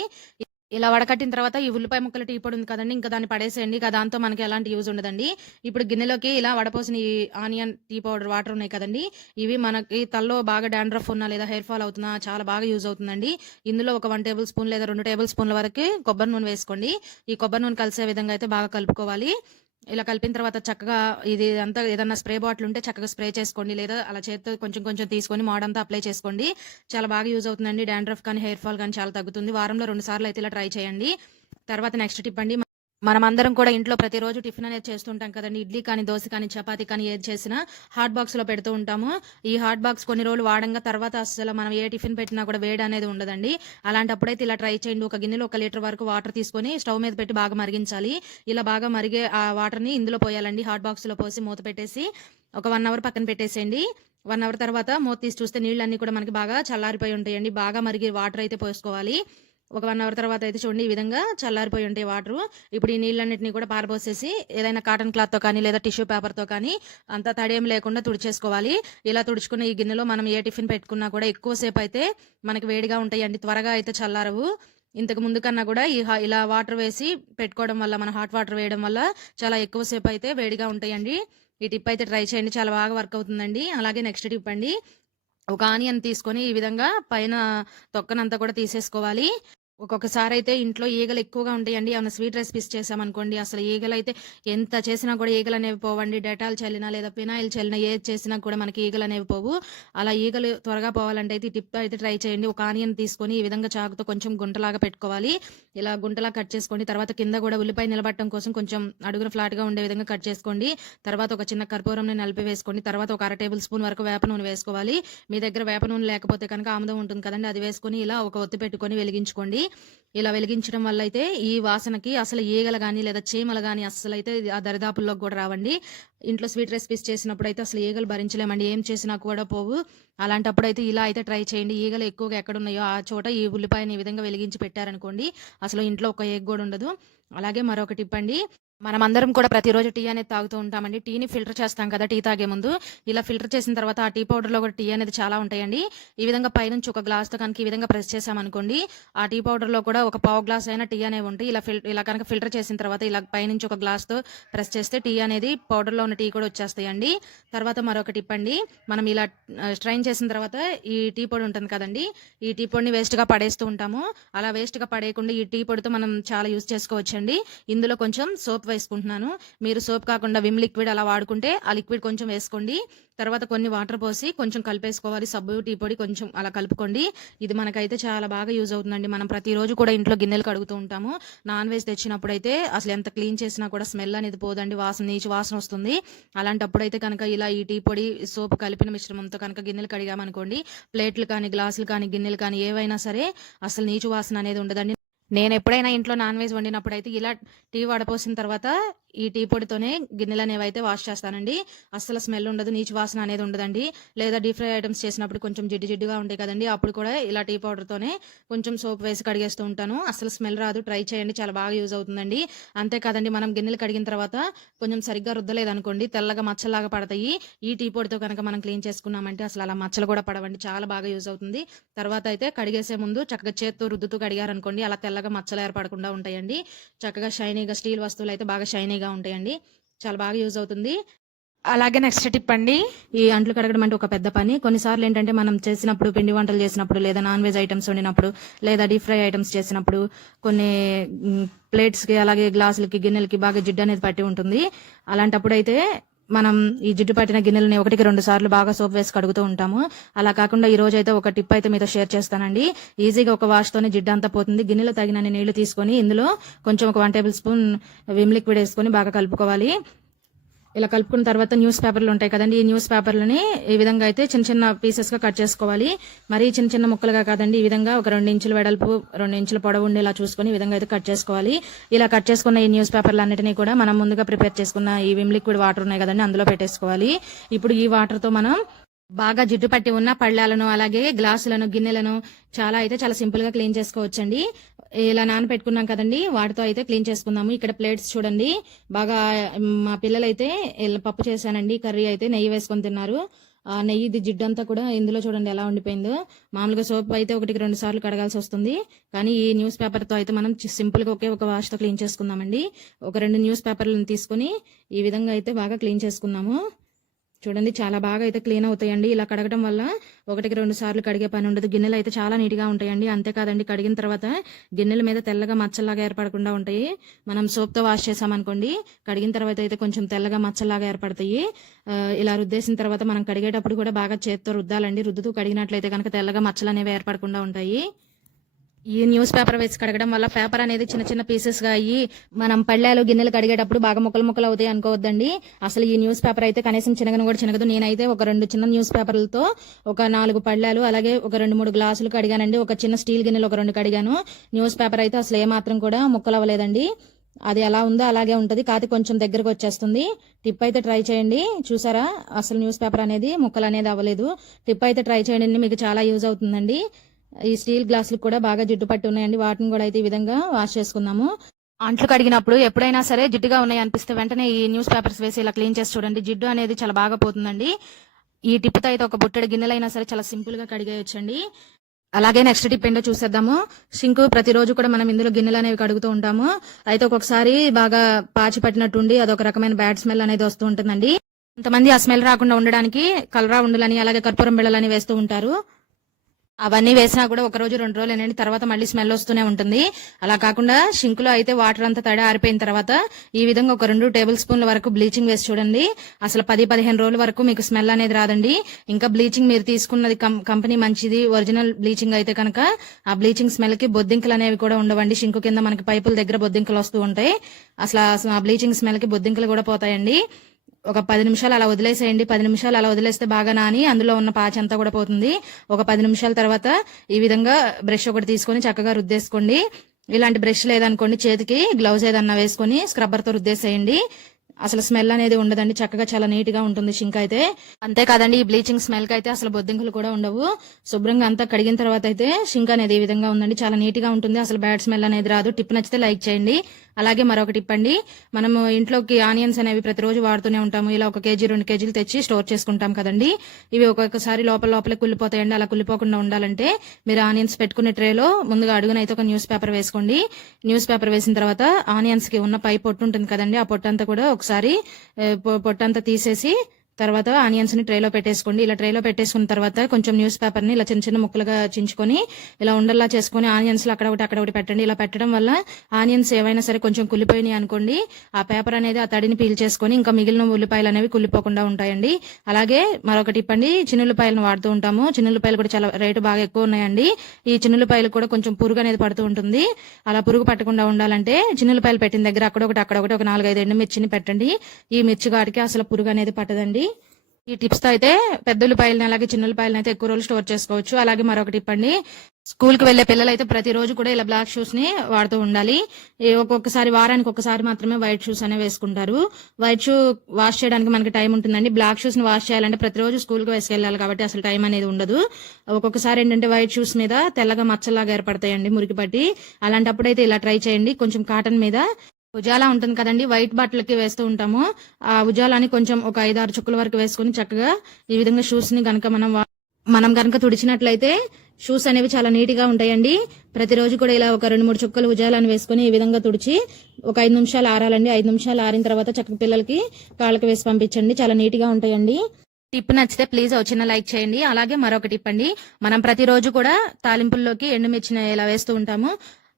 ఇలా వడకట్టిన తర్వాత ఈ ఉల్లిపాయ ముక్కల టీ పొడి ఉంది కదండి ఇంకా దాన్ని పడేసేయండి. ఇంకా దాంతో మనకి ఎలాంటి యూజ్ ఉండదండి. ఇప్పుడు గిన్నెలోకి ఇలా వడపోసిన ఈ ఆనియన్ టీ పౌడర్ వాటర్ ఉన్నాయి కదండి. ఇవి మనకి తల్లో బాగా డాండ్రఫ్ ఉన్నా లేదా హెయిర్ ఫాల్ అవుతున్నా చాలా బాగా యూజ్ అవుతుందండి. ఇందులో ఒక వన్ టేబుల్ స్పూన్ లేదా రెండు టేబుల్ స్పూన్ల వరకు కొబ్బరి నూనె వేసుకోండి. ఈ కొబ్బరి నూనె కలిసే విధంగా అయితే బాగా కలుపుకోవాలి. ఇలా కలిపిన తర్వాత చక్కగా ఇది అంతా ఏదన్నా స్ప్రే బాటిల్ ఉంటే చక్కగా స్ప్రే చేసుకోండి. లేదా అలా చేతితో కొంచెం కొంచెం తీసుకొని మోడంతా అప్లై చేసుకోండి. చాలా బాగా యూజ్ అవుతుందండి. డాండ్రఫ్ కానీ హెయిర్ ఫాల్ కానీ చాలా తగ్గుతుంది. వారంలో రెండు సార్లు అయితే ఇలా ట్రై చేయండి. తర్వాత నెక్స్ట్ టిప్ అండి. మనం అందరం కూడా ఇంట్లో ప్రతిరోజు టిఫిన్ అనేది చేస్తుంటాం కదండి. ఇడ్లీ కానీ దోశ కానీ చపాతి కానీ ఏది చేసినా హాట్ బాక్స్లో పెడుతూ ఉంటాము. ఈ హాట్ బాక్స్ కొన్ని రోజులు వాడంగా తర్వాత అసలు మనం ఏ టిఫిన్ పెట్టినా కూడా వేడి అనేది ఉండదండి. అలాంటప్పుడైతే ఇలా ట్రై చేయండి. ఒక గిన్నెలో ఒక లీటర్ వరకు వాటర్ తీసుకొని స్టవ్ మీద పెట్టి బాగా మరిగించాలి. ఇలా బాగా మరిగే ఆ వాటర్ని ఇందులో పోయాలండి. హాట్ బాక్స్లో పోసి మూత పెట్టేసి ఒక వన్ అవర్ పక్కన పెట్టేసేయండి. వన్ అవర్ తర్వాత మూత తీసి చూస్తే నీళ్ళన్నీ కూడా మనకి బాగా చల్లారిపోయి ఉంటాయండి. బాగా మరిగి వాటర్ అయితే పోసుకోవాలి. ఒక వన్ అవర్ తర్వాత అయితే చూడండి ఈ విధంగా చల్లారిపోయి ఉంటాయి వాటర్. ఇప్పుడు ఈ నీళ్ళన్నింటినీ కూడా పారబోసేసి ఏదైనా కాటన్ క్లాత్తో కానీ లేదా టిష్యూ పేపర్తో కానీ అంత తడేం లేకుండా తుడిచేసుకోవాలి. ఇలా తుడుచుకున్న ఈ గిన్నెలో మనం ఏ టిఫిన్ పెట్టుకున్నా కూడా ఎక్కువసేపు అయితే మనకి వేడిగా ఉంటాయండి త్వరగా అయితే చల్లారవు. ఇంతకు ముందు కన్నా కూడా ఈ ఇలా వాటర్ వేసి పెట్టుకోవడం వల్ల మన హాట్ వాటర్ వేయడం వల్ల చాలా ఎక్కువసేపు అయితే వేడిగా ఉంటాయండి. ఈ టిప్ అయితే ట్రై చేయండి చాలా బాగా వర్క్ అవుతుందండి. అలాగే నెక్స్ట్ టిప్ అండి ఒక ఆనియన్ తీసుకొని ఈ విధంగా పైన తొక్కనంతా కూడా తీసేసుకోవాలి. ఒక్కొక్కసారి అయితే ఇంట్లో ఈగలు ఎక్కువగా ఉంటాయండి. ఏమైనా స్వీట్ రెసిపీస్ చేసామనుకోండి అసలు ఈగలు అయితే ఎంత చేసినా కూడా ఈగలు అనేవి పోవండి. డెటాల్ చల్లినా లేదా పినాయిల్ చల్లినా ఏది చేసినా కూడా మనకి ఈగలు అనేవి పోవు. అలా ఈగలు త్వరగా పోవాలంటే అయితే టిప్ అయితే ట్రై చేయండి. ఒక ఆనియన్ తీసుకొని ఈ విధంగా చాకుతో కొంచెం గుంటలాగా పెట్టుకోవాలి. ఇలా గుంటలా కట్ చేసుకోండి. తర్వాత కింద కూడా ఉల్లిపాయ నిలబట్టడం కోసం కొంచెం అడుగున ఫ్లాట్గా ఉండే విధంగా కట్ చేసుకోండి. తర్వాత ఒక చిన్న కర్పూరంని నలిపి వేసుకోండి. తర్వాత ఒక అర టేబుల్ స్పూన్ వరకు వేప నూనె వేసుకోవాలి. మీ దగ్గర వేప నూనె లేకపోతే కనుక ఆముదం ఉంటుంది కదండి అది వేసుకొని ఇలా ఒక ఒత్తి పెట్టుకొని వెలిగించుకోండి. ఇలా వెలిగించడం వల్ల అయితే ఈ వాసనకి అసలు ఈగలు కానీ లేదా చీమలు కానీ అసలు అయితే ఆ దరిదాపుల్లోకి కూడా రావండి. ఇంట్లో స్వీట్ రెసిపీస్ చేసినప్పుడు అయితే అసలు ఈగలు భరించలేమండి. ఏం చేసినా కూడా పోవు. అలాంటప్పుడు అయితే ఇలా అయితే ట్రై చేయండి. ఈగలు ఎక్కువగా ఎక్కడున్నాయో ఆ చోట ఈ ఉల్లిపాయని ఈ విధంగా వెలిగించి పెట్టారనుకోండి అసలు ఇంట్లో ఒక ఎగ్ కూడా ఉండదు. అలాగే మరొక టిప్ అండి మనం అందరం కూడా ప్రతిరోజు టీ అనేది తాగుతూ ఉంటామండి. టీని ఫిల్టర్ చేస్తాం కదా టీ తాగే ముందు. ఇలా ఫిల్టర్ చేసిన తర్వాత ఆ టీ పౌడర్లో కూడా టీ అనేది చాలా ఉంటాయండి. ఈ విధంగా పైనుంచి ఒక గ్లాస్తో కనుక ఈ విధంగా ప్రెస్ చేసామనుకోండి ఆ టీ పౌడర్లో కూడా ఒక పావు గ్లాస్ అయినా టీ అనేవి ఉంటాయి ఇలా ఫిల్ ఇలా కనుక ఫిల్టర్ చేసిన తర్వాత ఇలా పైనుంచి ఒక గ్లాస్తో ప్రెస్ చేస్తే టీ అనేది పౌడర్లో ఉన్న టీ కూడా వచ్చేస్తాయండి. తర్వాత మరొక టిప్ అండి మనం ఇలా స్ట్రైన్ చేసిన తర్వాత ఈ టీ పొడి ఉంటుంది కదండి ఈ టీ పొడిని వేస్ట్గా పడేస్తూ ఉంటాము. అలా వేస్ట్గా పడేయకుండా ఈ టీ పొడితో మనం చాలా యూజ్ చేసుకోవచ్చండి. ఇందులో కొంచెం సోప్ వేసుకుంటున్నాను. మీరు సోప్ కాకుండా విమ్ లిక్విడ్ అలా వాడుకుంటే ఆ లిక్విడ్ కొంచెం వేసుకోండి. తర్వాత కొన్ని వాటర్ పోసి కొంచెం కలిపేసుకోవాలి. సబ్బు టీ పొడి కొంచెం అలా కలుపుకోండి. ఇది మనకైతే చాలా బాగా యూజ్ అవుతుందండి. మనం ప్రతిరోజు కూడా ఇంట్లో గిన్నెలు కడుగుతూ ఉంటాము. నాన్ వెజ్ తెచ్చినప్పుడు అయితే అసలు ఎంత క్లీన్ చేసినా కూడా స్మెల్ అనేది పోదండి. వాసన నీచు వాసన వస్తుంది. అలాంటప్పుడు అయితే కనుక ఇలా ఈ టీ పొడి సోప్ కలిపిన మిశ్రమంతో కనుక గిన్నెలు కడిగామనుకోండి ప్లేట్లు కానీ గ్లాసులు కానీ గిన్నెలు కానీ ఏవైనా సరే అసలు నీచు వాసన అనేది ఉండదండి. నేను ఎప్పుడైనా ఇంట్లో నాన్ వెజ్ వండినప్పుడు అయితే ఇలా టీ వడపోసిన తర్వాత ఈ టీ పొడితోనే గిన్నెలు అనేవి అయితే వాష్ చేస్తానండి. అస్సలు స్మెల్ ఉండదు నీచు వాసన అనేది ఉండదండి. లేదా డీప్ ఫ్రై ఐటమ్స్ చేసినప్పుడు కొంచెం జిడ్డు జిడ్డుగా ఉంటాయి కదండి అప్పుడు కూడా ఇలా టీ పౌడర్తోనే కొంచెం సోప్ వేసి కడిగేస్తూ ఉంటాను. అసలు స్మెల్ రాదు ట్రై చేయండి చాలా బాగా యూజ్ అవుతుందండి. అంతేకాదండి మనం గిన్నెలు కడిగిన తర్వాత కొంచెం సరిగ్గా రుద్దలేదు అనుకోండి తెల్లగా మచ్చలాగా పడతాయి. ఈ టీ పొడితో కనుక మనం క్లీన్ చేసుకున్నామంటే అసలు అలా మచ్చలు కూడా పడవండి చాలా బాగా యూజ్ అవుతుంది. తర్వాత అయితే కడిగేసే ముందు చక్కగా చేత్తో రుద్దుతూ కడిగారనుకోండి అలా తెల్లగా మచ్చలు ఏర్పడకుండా ఉంటాయండి. చక్కగా షైనీగా స్టీల్ వస్తువులు అయితే బాగా షైనీగా ఉంటాయండి. చాలా బాగా యూజ్ అవుతుంది. అలాగే నెక్స్ట్ టిప్ అండి. ఈ అంట్లు కడగడం అంటే ఒక పెద్ద పని. కొన్నిసార్లు ఏంటంటే మనం చేసినప్పుడు పిండి వంటలు చేసినప్పుడు లేదా నాన్ వెజ్ ఐటమ్స్ వండినప్పుడు లేదా డీప్ ఫ్రై ఐటమ్స్ చేసినప్పుడు కొన్ని ప్లేట్స్కి అలాగే గ్లాసులకి గిన్నెలకి బాగా జిడ్డు అనేది పట్టి ఉంటుంది. అలాంటప్పుడు అయితే మనం ఈ జిడ్డు పట్టిన గిన్నెలని ఒకటికి రెండు సార్లు బాగా సోప్ వేసి కడుగుతూ ఉంటాము. అలా కాకుండా ఈ రోజు అయితే ఒక టిప్ అయితే మీతో షేర్ చేస్తానండి. ఈజీగా ఒక వాష్ తోనే జిడ్డు అంతా పోతుంది. గిన్నెలో తగినన్ని నీళ్ళు తీసుకొని ఇందులో కొంచెం ఒక one tablespoon Vim liquid వేసుకొని బాగా కలుపుకోవాలి. ఇలా కలుపుకున్న తర్వాత న్యూస్ పేపర్లు ఉంటాయి కదండి. ఈ న్యూస్ పేపర్లని ఈ విధంగా అయితే చిన్న చిన్న పీసెస్గా కట్ చేసుకోవాలి. మరీ చిన్న చిన్న ముక్కలుగా కాదండి. ఈ విధంగా ఒక రెండు ఇంచుల వెడల్పు రెండు ఇంచుల పొడవు ఉండేలా చూసుకొని ఈ విధంగా అయితే కట్ చేసుకోవాలి. ఇలా కట్ చేసుకున్న ఈ న్యూస్ పేపర్లు అన్నిటినీ కూడా మనం ముందుగా ప్రిపేర్ చేసుకున్న ఈ విమ్ లిక్విడ్ వాటర్ ఉన్నాయి కదండి అందులో పెట్టేసుకోవాలి. ఇప్పుడు ఈ వాటర్తో మనం బాగా జిడ్డు పట్టి ఉన్న పళ్ళాలను అలాగే గ్లాసులను గిన్నెలను చాలా అయితే చాలా సింపుల్గా క్లీన్ చేసుకోవచ్చండి. ఇలా నానబెట్టుకున్నాం కదండి వాటితో అయితే క్లీన్ చేసుకుందాము. ఇక్కడ ప్లేట్స్ చూడండి బాగా మా పిల్లలైతే ఇలా పప్పు చేశానండి కర్రీ అయితే నెయ్యి వేసుకొని తిన్నారు. ఆ నెయ్యి ఇది జిడ్డంతా కూడా ఇందులో చూడండి ఎలా ఉండిపోయిందో. మామూలుగా సోప్ అయితే ఒకటికి రెండు సార్లు కడగాల్సి వస్తుంది. కానీ ఈ న్యూస్ పేపర్తో అయితే మనం సింపుల్గా ఒకే ఒక వాష్తో క్లీన్ చేసుకుందామండి. ఒక రెండు న్యూస్ పేపర్లను తీసుకొని ఈ విధంగా అయితే బాగా క్లీన్ చేసుకుందాము చూడండి చాలా బాగా అయితే క్లీన్ అవుతాయండి. ఇలా కడగడం వల్ల ఒకటికి రెండు సార్లు కడిగే పని ఉండదు. గిన్నెలు అయితే చాలా నీట్గా ఉంటాయండి. అంతేకాదండి కడిగిన తర్వాత గిన్నెల మీద తెల్లగా మచ్చల్లాగా ఏర్పడకుండా ఉంటాయి. మనం సోప్తో వాష్ చేసామనుకోండి కడిగిన తర్వాత అయితే కొంచెం తెల్లగా మచ్చల్లాగా ఏర్పడతాయి. ఇలా రుద్దేసిన తర్వాత మనం కడిగేటప్పుడు కూడా బాగా చేత్తో రుద్దాలండి. రుద్దుతూ కడిగినట్లయితే కనుక తెల్లగా మచ్చలు అనేవి ఏర్పడకుండా ఉంటాయి. ఈ న్యూస్ పేపర్ వేసి కడగడం వల్ల పేపర్ అనేది చిన్న చిన్న పీసెస్గా అయ్యి మనం పళ్ళాలు గిన్నెలు కడిగేటప్పుడు బాగా ముక్కలు ముక్కలు అవుతాయి అనుకోవద్దండి. అసలు ఈ న్యూస్ పేపర్ అయితే కనీసం చిన్నగను కూడా చిన్నగదు. నేనైతే ఒక రెండు చిన్న న్యూస్ పేపర్లతో ఒక నాలుగు పళ్ళాలు అలాగే ఒక రెండు మూడు గ్లాసులు కడిగానండి. ఒక చిన్న స్టీల్ గిన్నెలు ఒక రెండు కడిగాను. న్యూస్ పేపర్ అయితే అసలు ఏమాత్రం కూడా ముక్కలు అవ్వలేదండి. అది ఎలా ఉందో అలాగే ఉంటుంది. కాతి కొంచెం దగ్గరకు వచ్చేస్తుంది. టిప్ అయితే ట్రై చేయండి. చూసారా? అసలు న్యూస్ పేపర్ అనేది ముక్కలు అనేది అవ్వలేదు. టిప్ అయితే ట్రై చేయండి. మీకు చాలా యూజ్ అవుతుందండి. ఈ స్టీల్ గ్లాసులు కూడా బాగా జిడ్డు పట్టి ఉన్నాయండి. వాటిని కూడా అయితే ఈ విధంగా వాష్ చేసుకుందాము. అంట్లు కడిగినప్పుడు ఎప్పుడైనా సరే జిడ్డుగా ఉన్నాయి అనిపిస్తే వెంటనే ఈ న్యూస్ పేపర్స్ వేసి ఇలా క్లీన్ చేసి చూడండి. జిడ్డు అనేది చాలా బాగా పోతుందండి. ఈ టిప్తో అయితే ఒక బుట్టెడు గిన్నెలైనా సరే చాలా సింపుల్గా కడిగేయచ్చండి. అలాగే నెక్స్ట్ టిప్ ఏంటో చూసేద్దాము. సింక్ ప్రతిరోజు కూడా మనం ఇందులో గిన్నెలు అనేవి కడుగుతూ ఉంటాము. అయితే ఒక్కొక్కసారి బాగా పాచి పట్టినట్టుండి అదొక రకమైన బ్యాడ్ స్మెల్ అనేది వస్తూ ఉంటుందండి. కొంతమంది ఆ స్మెల్ రాకుండా ఉండడానికి కలరా ఉండాలని అలాగే కర్పూరం బిళ్ళలని వేస్తూ ఉంటారు. అవన్నీ వేసినా కూడా ఒక రోజు రెండు రోజులు అనేది తర్వాత మళ్ళీ స్మెల్ వస్తూనే ఉంటుంది. అలా కాకుండా షింకులో అయితే వాటర్ అంతా తడి ఆరిపోయిన తర్వాత ఈ విధంగా ఒక రెండు టేబుల్ స్పూన్ల వరకు బ్లీచింగ్ వేసి చూడండి. అసలు పది పదిహేను రోజుల వరకు మీకు స్మెల్ అనేది రాదండి. ఇంకా బ్లీచింగ్ మీరు తీసుకున్నది కం- కంపెనీ మంచిది. ఒరిజినల్ బ్లీచింగ్ అయితే కనుక ఆ బ్లీచింగ్ స్మెల్కి బొద్దింకలు అనేవి కూడా ఉండవండి. షింకు కింద మనకి పైపుల దగ్గర బొద్దింకలు వస్తూ ఉంటాయి. అసలు ఆ- ఆ బ్లీచింగ్ స్మెల్కి బొద్దింకలు కూడా పోతాయండి. ఒక పది నిమిషాలు అలా వదిలేసేయండి. పది నిమిషాలు అలా వదిలేస్తే బాగా నాని అందులో ఉన్న పాచి అంతా కూడా పోతుంది. ఒక పది నిమిషాల తర్వాత ఈ విధంగా బ్రష్ ఒకటి తీసుకొని చక్కగా రుద్దేసుకోండి. ఇలాంటి బ్రష్ లేదనుకోండి చేతికి గ్లౌజ్ ఏదన్నా వేసుకొని స్క్రబ్బర్తో రుద్దేసేయండి. అసలు స్మెల్ అనేది ఉండదండి. చక్కగా చాలా నీట్గా ఉంటుంది షింక్ అయితే. అంతేకాదండి ఈ బ్లీచింగ్ స్మెల్కి అయితే అసలు బొద్దింకలు కూడా ఉండవు. శుభ్రంగా అంతా కడిగిన తర్వాత అయితే షింక్ అనేది ఈ విధంగా ఉందండి. చాలా నీట్గా ఉంటుంది. అసలు బ్యాడ్ స్మెల్ అనేది రాదు. టిప్ నచ్చితే లైక్ చేయండి. అలాగే మరొక టిప్ అండి మనము ఇంట్లోకి ఆనియన్స్ అనేవి ప్రతిరోజు వాడుతూనే ఉంటాము. ఇలా ఒక కేజీ రెండు కేజీలు తెచ్చి స్టోర్ చేసుకుంటాం కదండి. ఇవి ఒక్కొక్కసారి లోపల లోపలే కుళ్ళిపోతాయండి. అలా కుళ్ళిపోకుండా ఉండాలంటే మీరు ఆనియన్స్ పెట్టుకునే ట్రేలో ముందుగా అడుగునైతే ఒక న్యూస్ పేపర్ వేసుకోండి. న్యూస్ పేపర్ వేసిన తర్వాత ఆనియన్స్కి ఉన్న పై పొట్టు ఉంటుంది కదండి. ఆ పొట్టంతా కూడా ఒకసారి పొ- పొట్టంతా తీసేసి తర్వాత ఆనియన్స్ని ట్రేలో పెట్టేసుకోండి. ఇలా ట్రేలో పెట్టేసుకున్న తర్వాత కొంచెం న్యూస్ పేపర్ని ఇలా చిన్న చిన్న ముక్కలుగా చించుకొని ఇలా ఉండల్లా చేసుకొని ఆనియన్స్లో అక్కడ ఒకటి అక్కడ ఒకటి పెట్టండి. ఇలా పెట్టడం వల్ల ఆనియన్స్ ఏవైనా సరే కొంచెం కుళ్ళిపోయినాయి అనుకోండి ఆ పేపర్ అనేది ఆ తడిని పీల్ చేసుకొని ఇంకా మిగిలిన ఉల్లిపాయలు అనేవి కుళ్ళిపోకుండా ఉంటాయండి. అలాగే మరొక టిప్ అండి వాడుతూ ఉంటాము. చిన్నులపాయలు కూడా చాలా రేటు బాగా ఎక్కువ ఉన్నాయండి. ఈ చిన్నులపాయలు కూడా కొంచెం పురుగు అనేది పడుతూ ఉంటుంది. అలా పురుగు పట్టకుండా ఉండాలంటే చిన్నులపాయలు పెట్టిన దగ్గర అక్కడ ఒకటి అక్కడ ఒకటి ఒక నాలుగైదు ఎండు మిర్చిని పెట్టండి. ఈ మిర్చి గాడికి అసలు పురుగు అనేది పట్టదండి. ఈ టిప్స్తో అయితే పెద్ద ఉల్లిపాయలని అలాగే చిన్న ఉల్లిపాయలని అయితే ఎక్కువ రోజులు స్టోర్ చేసుకోవచ్చు. అలాగే మరొక టిప్ అండి స్కూల్కి వెళ్ళే పిల్లలు అయితే ప్రతిరోజు కూడా ఇలా బ్లాక్ షూస్ని వాడుతూ ఉండాలి. ఒక్కొక్కసారి వారానికి ఒకసారి మాత్రమే వైట్ షూస్ అనేవి వేసుకుంటారు. వైట్ షూ వాష్ చేయడానికి మనకి టైం ఉంటుందండి. బ్లాక్ షూస్ని వాష్ చేయాలంటే ప్రతిరోజు స్కూల్కి వేసుకెళ్ళాలి కాబట్టి అసలు టైం అనేది ఉండదు. ఒక్కొక్కసారి ఏంటంటే వైట్ షూస్ మీద తెల్లగా మచ్చలాగా ఏర్పడతాయండి మురికి పట్టి. అలాంటప్పుడు అయితే ఇలా ట్రై చేయండి. కొంచెం కాటన్ మీద ఉజాలా ఉంటుంది కదండి వైట్ బట్టలకి వేస్తూ ఉంటాము. ఆ ఉజాలాని కొంచెం ఒక ఐదు ఆరు చుక్కల వరకు వేసుకుని చక్కగా ఈ విధంగా షూస్ని గనక మనం మనం గనక తుడిచినట్లయితే షూస్ అనేవి చాలా నీట్గా ఉంటాయండి. ప్రతిరోజు కూడా ఇలా ఒక రెండు మూడు చుక్కలు ఉజాలని వేసుకుని ఈ విధంగా తుడిచి ఒక ఐదు నిమిషాలు ఆరాలండి. ఐదు నిమిషాలు ఆరిన తర్వాత చక్కగా పిల్లలకి కాళ్ళకి వేసి పంపించండి. చాలా నీట్గా ఉంటాయండి. టిప్ నచ్చితే ప్లీజ్ ఒక చిన్న లైక్ చేయండి. అలాగే మరొక టిప్ అండి. మనం ప్రతిరోజు కూడా తాలింపుల్లోకి ఎండుమిర్చిన ఇలా వేస్తూ ఉంటాము.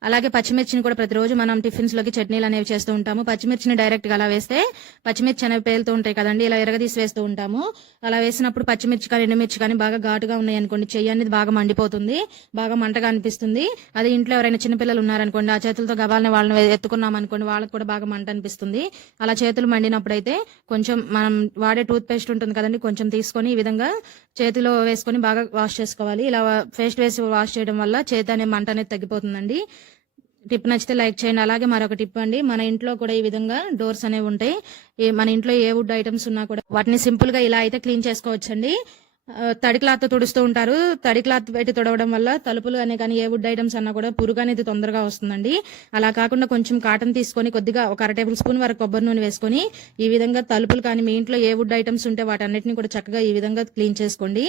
అలాగే పచ్చిమిర్చిని కూడా ప్రతిరోజు మనం టిఫిన్స్లోకి చట్నీలు అనేవి చేస్తూ ఉంటాము. పచ్చిమిర్చిని డైరెక్ట్గా అలా వేస్తే పచ్చిమిర్చి అనేవి పేలుతూ ఉంటాయి కదండి. ఇలా ఎరగదీసి వేస్తూ ఉంటాము. అలా వేసినప్పుడు పచ్చిమిర్చి కానీ ఎండుమిర్చి కానీ బాగా ఘాటుగా ఉన్నాయి అనుకోండి చెయ్యి అనేది బాగా మండిపోతుంది. బాగా మంటగా అనిపిస్తుంది. అది ఇంట్లో ఎవరైనా చిన్నపిల్లలు ఉన్నారనుకోండి ఆ చేతులతో గబాలని వాళ్ళని ఎత్తుకున్నాం అనుకోండి వాళ్ళకి కూడా బాగా మంట అనిపిస్తుంది. అలా చేతులు మండినప్పుడు అయితే కొంచెం మనం వాడే టూత్ పేస్ట్ ఉంటుంది కదండి కొంచెం తీసుకొని ఈ విధంగా చేతిలో వేసుకొని బాగా వాష్ చేసుకోవాలి. ఇలా పేస్ట్ వేసి వాష్ చేయడం వల్ల చేతి అనే మంట అనేది తగ్గిపోతుందండి. టిప్ నచ్చితే లైక్ చేయండి. అలాగే మరొక టిప్ అండి. మన ఇంట్లో కూడా ఈ విధంగా డోర్స్ అనేవి ఉంటాయి. మన ఇంట్లో ఏ వుడ్ ఐటమ్స్ ఉన్నా కూడా వాటిని సింపుల్గా ఇలా అయితే క్లీన్ చేసుకోవచ్చండి. తడి క్లాత్ తుడుస్తూ ఉంటారు. తడి క్లాత్ పెట్టి తుడవడం వల్ల తలుపులు అనే కానీ ఏ వుడ్ ఐటమ్స్ అన్నా కూడా పురుగు అనేది తొందరగా వస్తుందండి. అలా కాకుండా కొంచెం కాటన్ తీసుకొని కొద్దిగా ఒక అర టేబుల్ స్పూన్ వరకు కొబ్బరి నూనె వేసుకొని ఈ విధంగా తలుపులు కానీ మీ ఇంట్లో ఏ వుడ్ ఐటమ్స్ ఉంటే వాటన్నిటిని కూడా చక్కగా ఈ విధంగా క్లీన్ చేసుకోండి.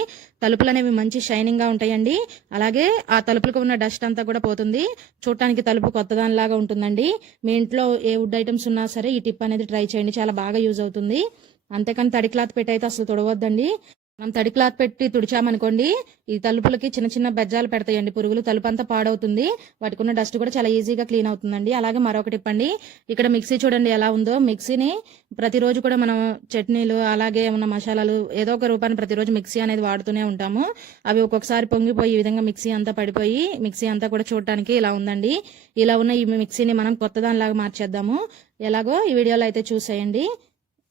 తలుపులు అనేవి మంచి షైనింగ్గా ఉంటాయండి. అలాగే ఆ తలుపులకు ఉన్న డస్ట్ అంతా కూడా పోతుంది. చూడటానికి తలుపు కొత్తదానిలాగా ఉంటుందండి. మీ ఇంట్లో ఏ వుడ్ ఐటమ్స్ ఉన్నా సరే ఈ టిప్ అనేది ట్రై చేయండి. చాలా బాగా యూజ్ అవుతుంది. అంతేకాని తడి క్లాత్ పెట్టి అయితే అసలు తుడవద్దండి. మనం తడి క్లాత్ పెట్టి తుడిచామనుకోండి ఈ తలుపులకి చిన్న చిన్న బెజ్జాలు పెడతాయండి పురుగులు. తలుపు అంతా పాడవుతుంది. వాటికి ఉన్న డస్ట్ కూడా చాలా ఈజీగా క్లీన్ అవుతుందండి. అలాగే మరొకటి ఇప్పండి. ఇక్కడ మిక్సీ చూడండి ఎలా ఉందో. మిక్సీని ప్రతిరోజు కూడా మనం చట్నీలు అలాగే ఉన్న మసాలాలు ఏదో ఒక రూపాన్ని ప్రతిరోజు మిక్సీ అనేది వాడుతూనే ఉంటాము. అవి ఒక్కొక్కసారి పొంగిపోయి ఈ విధంగా మిక్సీ అంతా పడిపోయి మిక్సీ అంతా కూడా చూడటానికి ఇలా ఉందండి. ఇలా ఉన్న ఈ మిక్సీని మనం కొత్త దానిలాగా మార్చేద్దాము. ఎలాగో ఈ వీడియోలో అయితే చూసేయండి.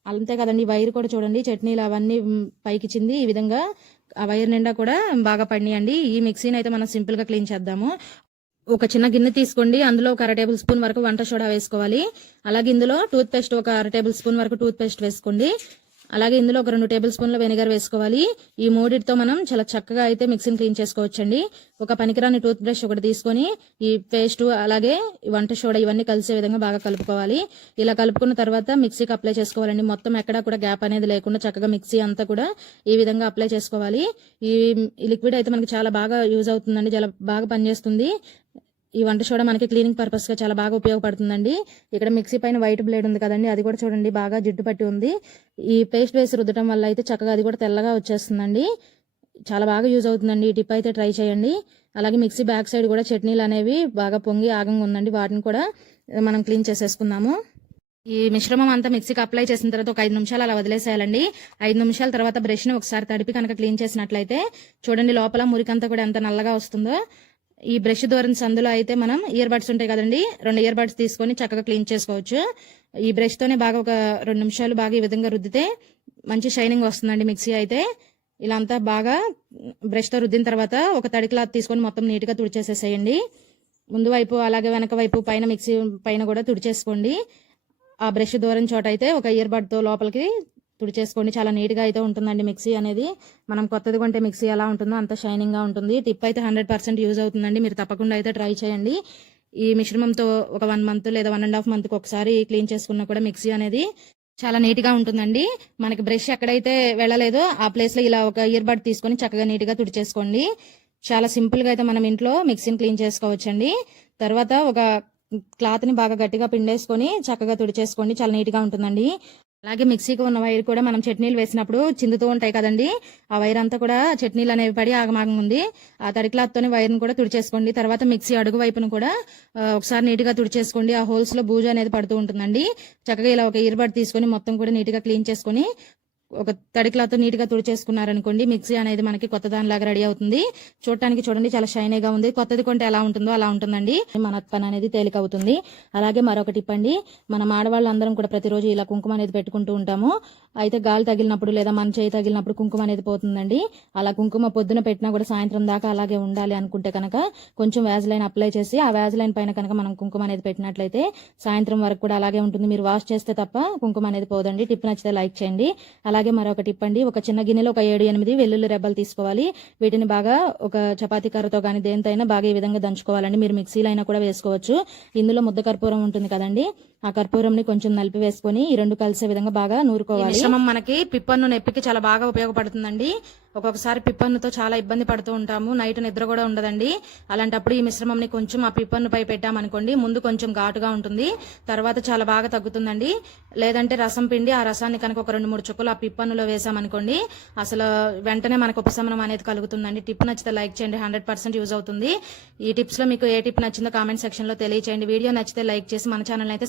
అంతే కదండి వైర్ కూడా చూడండి చట్నీలు అవన్నీ పైకిచ్చింది పైకి చింది ఈ విధంగా ఆ వైర్ నిండా కూడా బాగా పడినాయండి ఈ మిక్సీని అయితే మనం సింపుల్గా క్లీన్ చేద్దాము. ఒక చిన్న గిన్నె తీసుకోండి అందులో ఒక అర టేబుల్ స్పూన్ వరకు వంట సోడా వేసుకోవాలి. అలాగే ఇందులో టూత్ పేస్ట్ ఒక అర టేబుల్ స్పూన్ వరకు టూత్ పేస్ట్ వేసుకోండి. అలాగే ఇందులో ఒక రెండు టేబుల్ స్పూన్ల వెనిగర్ వేసుకోవాలి. ఈ మూడిటితో మనం చాలా చక్కగా అయితే మిక్సీని క్లీన్ చేసుకోవచ్చండి. ఒక పనికిరాని టూత్ బ్రష్ ఒకటి తీసుకొని ఈ పేస్ట్ అలాగే ఈ వంట సోడా ఇవన్నీ కలిసే విధంగా బాగా కలుపుకోవాలి. ఇలా కలుపుకున్న తర్వాత మిక్సీకి అప్లై చేసుకోవాలండి. మొత్తం ఎక్కడా కూడా గ్యాప్ అనేది లేకుండా చక్కగా మిక్సీ అంతా కూడా ఈ విధంగా అప్లై చేసుకోవాలి. ఈ లిక్విడ్ అయితే మనకి చాలా బాగా యూజ్ అవుతుందండి. చాలా బాగా పనిచేస్తుంది. ఈ వంట సోడా మనకి క్లీనింగ్ పర్పస్గా చాలా బాగా ఉపయోగపడుతుందండి. ఇక్కడ మిక్సీ పైన వైట్ బ్లేడ్ ఉంది కదండి అది కూడా చూడండి బాగా జిడ్డు పట్టి ఉంది. ఈ పేస్ట్ వేసి రుద్దటం వల్ల అయితే చక్కగా అది కూడా తెల్లగా వచ్చేస్తుందండి. చాలా బాగా యూజ్ అవుతుందండి. ఈ టిప్ అయితే ట్రై చేయండి. అలాగే మిక్సీ బ్యాక్ సైడ్ కూడా చట్నీలు అనేవి బాగా పొంగి ఆగంగా ఉందండి. వాటిని కూడా మనం క్లీన్ చేసేసుకుందాము. ఈ మిశ్రమం అంతా మిక్సీకి అప్లై చేసిన తర్వాత ఒక ఐదు నిమిషాలు అలా వదిలేసేయాలండి. ఐదు నిమిషాల తర్వాత బ్రష్ని ఒకసారి తడిపి కనుక క్లీన్ చేసినట్లయితే చూడండి లోపల మురికంతా కూడా ఎంత నల్లగా వస్తుందో. ఈ బ్రష్ దూరం సందులో అయితే మనం ఇయర్ బడ్స్ ఉంటాయి కదండి. రెండు ఇయర్ బడ్స్ తీసుకొని చక్కగా క్లీన్ చేసుకోవచ్చు. ఈ బ్రష్ తోనే బాగా ఒక రెండు నిమిషాలు బాగా ఈ విధంగా రుద్దితే మంచి షైనింగ్ వస్తుందండి మిక్సీ అయితే. ఇలా అంతా బాగా బ్రష్తో రుద్దిన తర్వాత ఒక తడి క్లాత్ తీసుకొని మొత్తం నీట్గా తుడిచేసేసేయండి. ముందు వైపు అలాగే వెనక వైపు పైన మిక్సీ పైన కూడా తుడిచేసుకోండి. ఆ బ్రష్ దూరం చోట అయితే ఒక ఇయర్ బడ్తో లోపలికి తుడిచేసుకోండి చాలా నీట్గా అయితే ఉంటుందండి మిక్సీ అనేది. మనం కొత్తది కొంటే మిక్సీ ఎలా ఉంటుందో అంత షైనింగ్గా ఉంటుంది. టిప్ అయితే హండ్రెడ్ పర్సెంట్ యూజ్ అవుతుందండి. మీరు తప్పకుండా అయితే ట్రై చేయండి. ఈ మిశ్రమంతో ఒక వన్ మంత్ లేదా వన్ అండ్ హాఫ్ మంత్కి ఒకసారి క్లీన్ చేసుకున్నా కూడా మిక్సీ అనేది చాలా నీట్గా ఉంటుందండి. మనకి బ్రష్ ఎక్కడైతే వెళ్ళలేదో ఆ ప్లేస్లో ఇలా ఒక ఇయర్ బడ్ తీసుకొని చక్కగా నీట్గా తుడిచేసుకోండి. చాలా సింపుల్గా అయితే మనం ఇంట్లో మిక్సీని క్లీన్ చేసుకోవచ్చండి. తర్వాత ఒక క్లాత్ని బాగా గట్టిగా పిండేసుకొని చక్కగా తుడిచేసుకోండి. చాలా నీట్గా ఉంటుందండి. అలాగే మిక్సీకి ఉన్న వైర్ కూడా మనం చట్నీలు వేసినప్పుడు చిందుతూ ఉంటాయి కదండి. ఆ వైర్ అంతా కూడా చట్నీలు అనేవి పడి ఆగమాగం ఉంది. ఆ తడి క్లాత్ తోని కూడా తుడిచేసుకోండి. తర్వాత మిక్సీ అడుగు వైపును కూడా ఒకసారి నీట్గా తుడిచేసుకోండి. ఆ హోల్స్లో బూజు అనేది పడుతూ ఉంటుందండి. చక్కగా ఇలా ఒక ఇయర్బడ్ తీసుకొని మొత్తం కూడా నీట్గా క్లీన్ చేసుకొని ఒక తడి క్లాత్ నీట్గా తుడిచేసుకున్నారనుకోండి మిక్సీ అనేది మనకి కొత్త దానిలాగా రెడీ అవుతుంది. చూడటానికి చూడండి చాలా షైనీగా ఉంది. కొత్తది కొంటే ఎలా ఉంటుందో అలా ఉంటుందండి. మన పని అనేది తేలిక అవుతుంది అలాగే మరొక టిప్ అండి మనం ఆడవాళ్ళందరం కూడా ప్రతిరోజు ఇలా కుంకుమ అనేది పెట్టుకుంటూ ఉంటాము. అయితే గాలి తగిలినప్పుడు లేదా మన చేయి తగిలినప్పుడు కుంకుమ అనేది పోతుందండి. అలా కుంకుమ పొద్దున పెట్టినా కూడా సాయంత్రం దాకా అలాగే ఉండాలి అనుకుంటే కనుక కొంచెం వ్యాజ్లైన్ అప్లై చేసి ఆ వ్యాజ్లైన్ పైన కనుక మనం కుంకుమ అనేది పెట్టినట్లయితే సాయంత్రం వరకు కూడా అలాగే ఉంటుంది. మీరు వాష్ చేస్తే తప్ప కుంకుమ అనేది పోదండి. టిప్ నచ్చితే లైక్ చేయండి. అలాగే మరొక టిప్ అండి ఒక చిన్న గిన్నెలో ఒక ఏడు ఎనిమిది వెల్లుల్లి రెబ్బలు తీసుకోవాలి. వీటిని బాగా ఒక చపాతీ కర్రతో కానీ దేనితో అయినా బాగా ఈ విధంగా దంచుకోవాలండి. మీరు మిక్సీలో అయినా కూడా వేసుకోవచ్చు. ఇందులో ముద్ద కర్పూరం ఉంటుంది కదండి. ఆ కర్పూరంని కొంచెం నలిపి వేసుకొని ఈ రెండు కలిసే విధంగా బాగా నూరుకోవాలి. మిశ్రమం మనకి పిప్పన్ను నొప్పికి చాలా బాగా ఉపయోగపడుతుందండి. ఒక్కొక్కసారి పిప్పన్నుతో చాలా ఇబ్బంది పడుతూ ఉంటాము. నైట్ నిద్ర కూడా ఉండదండి. అలాంటప్పుడు ఈ మిశ్రమంని కొంచెం ఆ పిప్పన్నుపై పెట్టామనుకోండి ముందు కొంచెం ఘాటుగా ఉంటుంది. తర్వాత చాలా బాగా తగ్గుతుందండి. లేదంటే రసం పిండి ఆ రసాన్ని కనుక ఒక రెండు మూడు చుక్కలు ఆ పిప్పన్నులో వేసామనుకోండి అసలు వెంటనే మనకు ఉపశమనం అనేది కలుగుతుందండి. టిప్ నచ్చితే లైక్ చేయండి హండ్రెడ్ పర్సెంట్ యూజ్ అవుతుంది. ఈ టిప్స్లో మీకు ఏ టిప్ నచ్చిందో కామెంట్ సెక్షన్లో తెలియచేయండి. వీడియో నచ్చితే లైక్ చేసి మన ఛానల్ అయితే